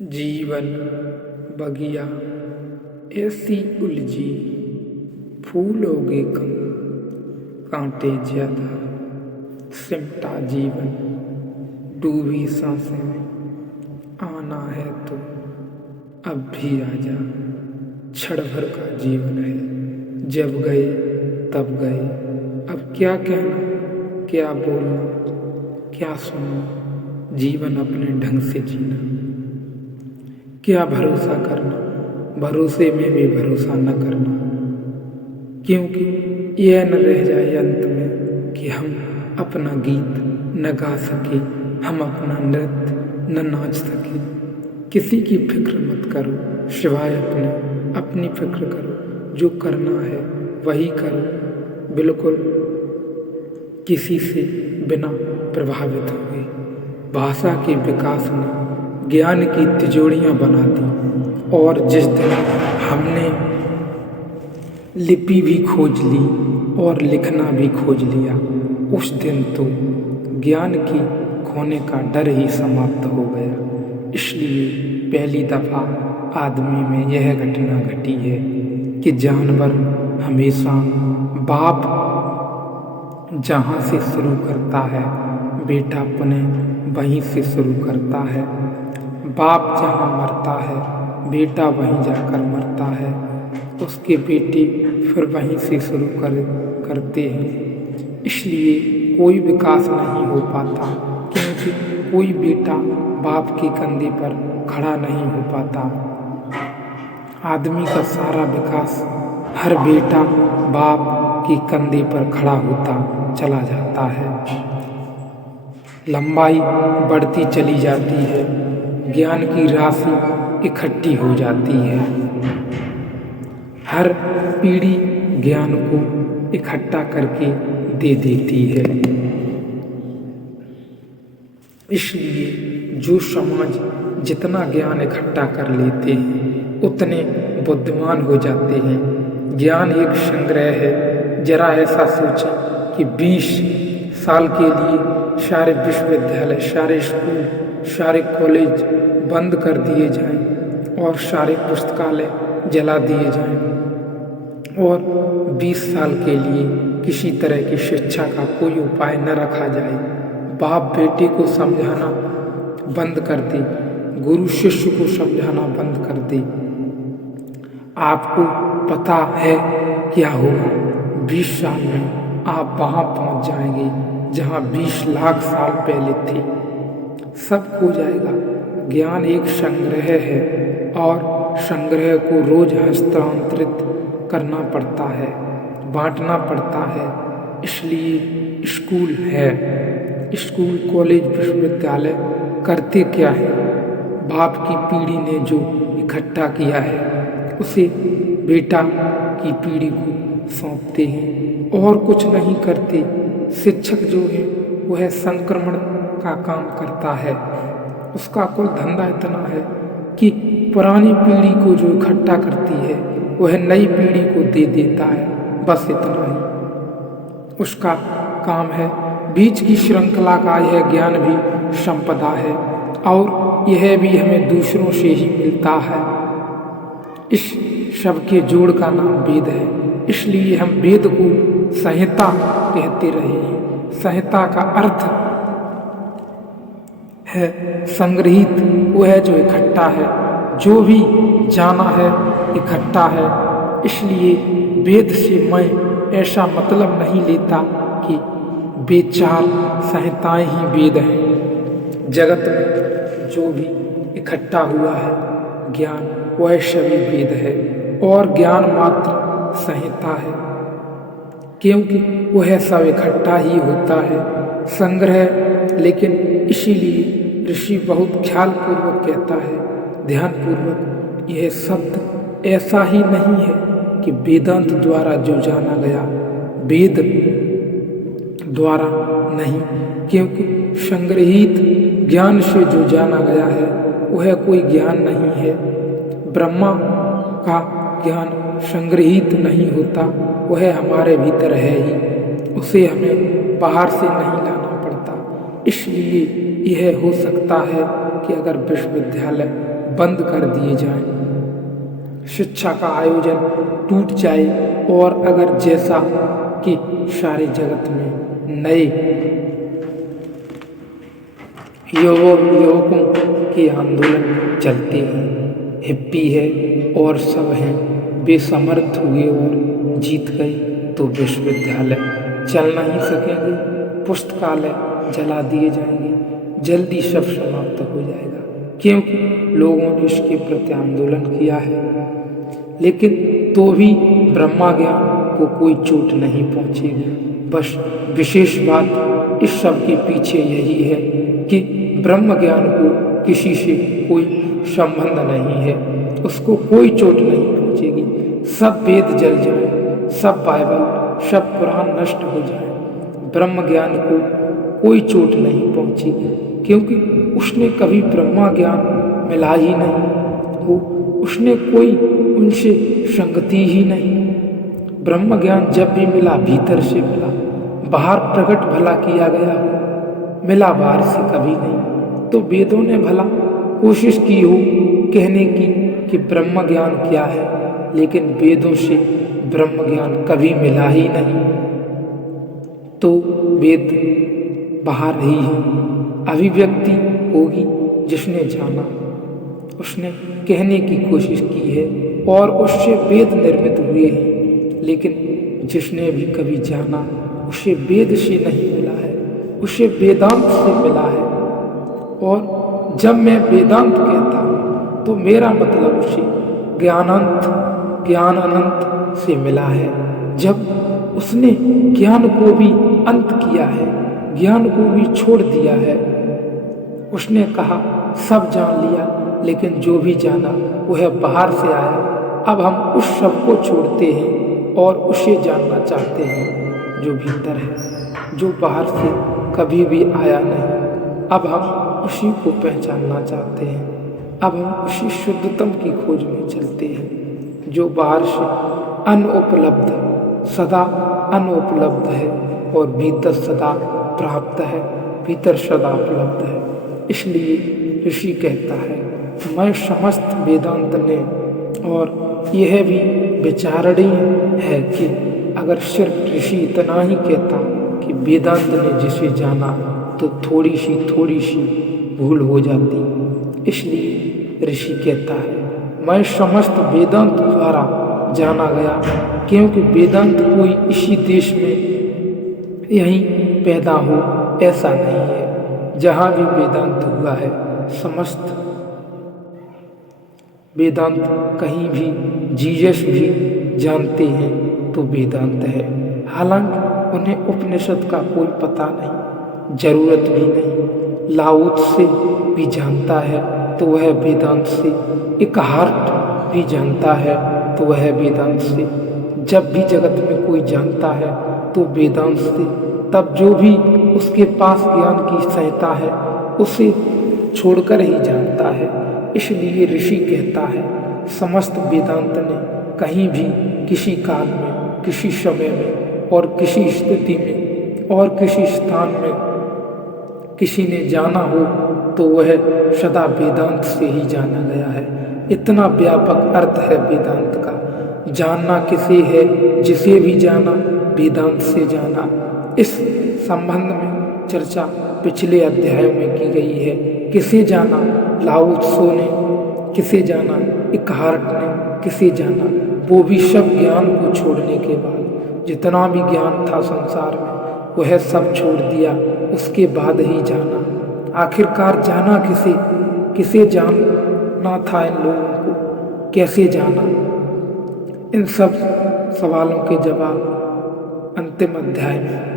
जीवन बगिया ऐसी उलझी, फूलोगे कम, कांटे ज्यादा, सिमटा जीवन, डूबी सांसें, आना है तो अब भी आजा। क्षण भर का जीवन है, जब गए तब गए, अब क्या कहना, क्या बोलना, क्या सुनना, जीवन अपने ढंग से जीना। क्या भरोसा करना, भरोसे में भी भरोसा न करना, क्योंकि यह न रह जाए अंत में कि हम अपना गीत न गा सके, हम अपना नृत्य न नाच सके। किसी की फिक्र मत करो सिवाय अपनी फिक्र करो, जो करना है वही करो, बिल्कुल किसी से बिना प्रभावित हुए। भाषा के विकास ने ज्ञान की तिजोरियां बना दी, और जिस दिन हमने लिपि भी खोज ली और लिखना भी खोज लिया, उस दिन तो ज्ञान की खोने का डर ही समाप्त हो गया। इसलिए पहली दफा आदमी में यह घटना घटी है कि जानवर हमेशा बाप जहाँ से शुरू करता है, बेटा पुनः वहीं से शुरू करता है। बाप जहाँ मरता है, बेटा वहीं जाकर मरता है, उसके बेटे फिर वहीं से शुरू करते हैं। इसलिए कोई विकास नहीं हो पाता, क्योंकि कोई बेटा बाप के कंधे पर खड़ा नहीं हो पाता। आदमी का सारा विकास हर बेटा बाप के कंधे पर खड़ा होता चला जाता है। लंबाई बढ़ती चली जाती है, ज्ञान की राशि इकट्ठी हो जाती है। हर पीढ़ी ज्ञान को इकट्ठा करके दे देती है। इसलिए जो समाज जितना ज्ञान इकट्ठा कर लेते हैं, उतने बुद्धिमान हो जाते हैं। ज्ञान एक संग्रह है। जरा ऐसा सोचें कि 20 साल के लिए सारे विश्वविद्यालय, सारे स्कूल, सारे कॉलेज बंद कर दिए जाएं और सारे पुस्तकालय जला दिए जाएं, और 20 साल के लिए किसी तरह की शिक्षा का कोई उपाय न रखा जाए। बाप बेटे को समझाना बंद कर दे, गुरु शिष्य को समझाना बंद कर दे। आपको पता है क्या होगा? 20 साल में आप वहाँ पहुँच जाएंगे जहाँ 20 लाख साल पहले थे। सब खो जाएगा। ज्ञान एक संग्रह है, और संग्रह को रोज हस्तांतरित करना पड़ता है, बांटना पड़ता है। इसलिए स्कूल है। स्कूल, कॉलेज, विश्वविद्यालय करते क्या है? बाप की पीढ़ी ने जो इकट्ठा किया है, उसे बेटा की पीढ़ी को सौंपते हैं और कुछ नहीं करते। शिक्षक जो है वह संक्रमण का काम करता है। उसका कुल धंधा इतना है कि पुरानी पीढ़ी को जो इकट्ठा करती है, वह नई पीढ़ी को दे देता है। बस इतना ही उसका काम है। बीच की श्रृंखला का यह ज्ञान भी संपदा है, और यह भी हमें दूसरों से ही मिलता है। इस सब के जोड़ का नाम वेद है। इसलिए हम वेद को संहिता कहते रहे हैं। संहिता का अर्थ है संग्रहित, वह जो इकट्ठा है, जो भी जाना है इकट्ठा है। इसलिए वेद से मैं ऐसा मतलब नहीं लेता कि वेद 4 संहिताएं ही वेद हैं। जगत में जो भी इकट्ठा हुआ है ज्ञान, वह सभी वेद है, और ज्ञान मात्र संहिता है, क्योंकि वह सब इकट्ठा ही होता है, संग्रह। लेकिन इसीलिए ऋषि बहुत ख्याल पूर्वक कहता है, ध्यान पूर्वक, यह शब्द ऐसा ही नहीं है कि वेदांत द्वारा जो जाना गया वेद द्वारा नहीं, क्योंकि संग्रहित ज्ञान से जो जाना गया है वह कोई ज्ञान नहीं है। ब्रह्मा का ज्ञान संग्रहित नहीं होता, वह हमारे भीतर है ही, उसे हमें बाहर से नहीं लाना पड़ता। इसलिए यह हो सकता है कि अगर विश्वविद्यालय बंद कर दिए जाएं, शिक्षा का आयोजन टूट जाए और अगर जैसा कि सारे जगत में नए युवकों के आंदोलन चलते हैं, हिप्पी है और सब हैं, वे समर्थ हुए और जीत गए तो विश्वविद्यालय चल नहीं सकेंगे, पुस्तकालय जला दिए जाएंगे, जल्दी सब समाप्त हो जाएगा क्योंकि लोगों ने इसके प्रति आंदोलन किया है। लेकिन तो भी ब्रह्मा ज्ञान को कोई चोट नहीं पहुंचेगी। बस विशेष बात इस सब के पीछे यही है कि ब्रह्म ज्ञान को किसी से कोई संबंध नहीं है, उसको कोई चोट नहीं पहुंचेगी। सब वेद जल जाए, सब बाइबल, सब पुराण नष्ट हो जाए, ब्रह्म ज्ञान को कोई चोट नहीं पहुंचेगी क्योंकि उसने कभी ब्रह्मा ज्ञान मिला ही नहीं हो, उसने कोई उनसे संगति ही नहीं। ब्रह्म ज्ञान जब भी मिला भीतर से मिला, बाहर प्रकट भला किया गया हो, मिला बाहर से कभी नहीं। तो वेदों ने भला कोशिश की हो कहने की कि ब्रह्म ज्ञान क्या है, लेकिन वेदों से ब्रह्म ज्ञान कभी मिला ही नहीं। तो वेद बाहर ही है, अभिव्यक्ति होगी जिसने जाना, उसने कहने की कोशिश की है और उससे वेद निर्मित हुए हैं। लेकिन जिसने भी कभी जाना उसे वेद से नहीं मिला है, उसे वेदांत से मिला है। और जब मैं वेदांत कहता हूँ तो मेरा मतलब उसे ज्ञान अनंत से मिला है। जब उसने ज्ञान को भी अंत किया है, ज्ञान को भी छोड़ दिया है, उसने कहा सब जान लिया, लेकिन जो भी जाना वह बाहर से आया। अब हम उस सब को छोड़ते हैं और उसे जानना चाहते हैं जो भीतर है, जो बाहर से कभी भी आया नहीं। अब हम उसी को पहचानना चाहते हैं, अब हम उसी शुद्धतम की खोज में चलते हैं जो बाहर से अनुपलब्ध, सदा अनुपलब्ध है और भीतर सदा प्राप्त है, भीतर सदा उपलब्ध है। इसलिए ऋषि कहता है मैं समस्त वेदांत ने, और यह भी विचारणीय है कि अगर सिर्फ ऋषि इतना ही कहता कि वेदांत ने जिसे जाना तो थोड़ी सी भूल हो जाती। इसलिए ऋषि कहता है मैं समस्त वेदांत द्वारा जाना गया, क्योंकि वेदांत कोई इसी देश में यहीं पैदा हो ऐसा नहीं है। जहाँ भी वेदांत हुआ है समस्त वेदांत कहीं भी जीसस भी जानते हैं तो वेदांत है। हालांकि उन्हें उपनिषद का कोई पता नहीं, जरूरत भी नहीं। लाओ त्से भी जानता है तो वह वेदांत से, एक हार्ट भी जानता है तो वह वेदांत से। जब भी जगत में कोई जानता है तो वेदांत से, तब जो भी उसके पास ज्ञान की सहायता है उसे छोड़कर ही जानता है। इसलिए ऋषि कहता है समस्त वेदांत ने कहीं भी किसी काल में, किसी समय में और किसी स्थिति में और किसी स्थान में किसी ने जाना हो तो वह सदा वेदांत से ही जाना गया है। इतना व्यापक अर्थ है वेदांत का। जानना किसे है, जिसे भी जाना वेदांत से जाना। इस संबंध में चर्चा पिछले अध्यायों में की गई है। किसे जाना, लाओ त्से ने किसे जाना, इकहार्ट ने किसे जाना, वो भी सब ज्ञान को छोड़ने के बाद, जितना भी ज्ञान था संसार में वह सब छोड़ दिया, उसके बाद ही जाना। आखिरकार जाना किसे जानना था इन लोगों को, कैसे जाना? इन सब सवालों के जवाब अंतिम अध्याय में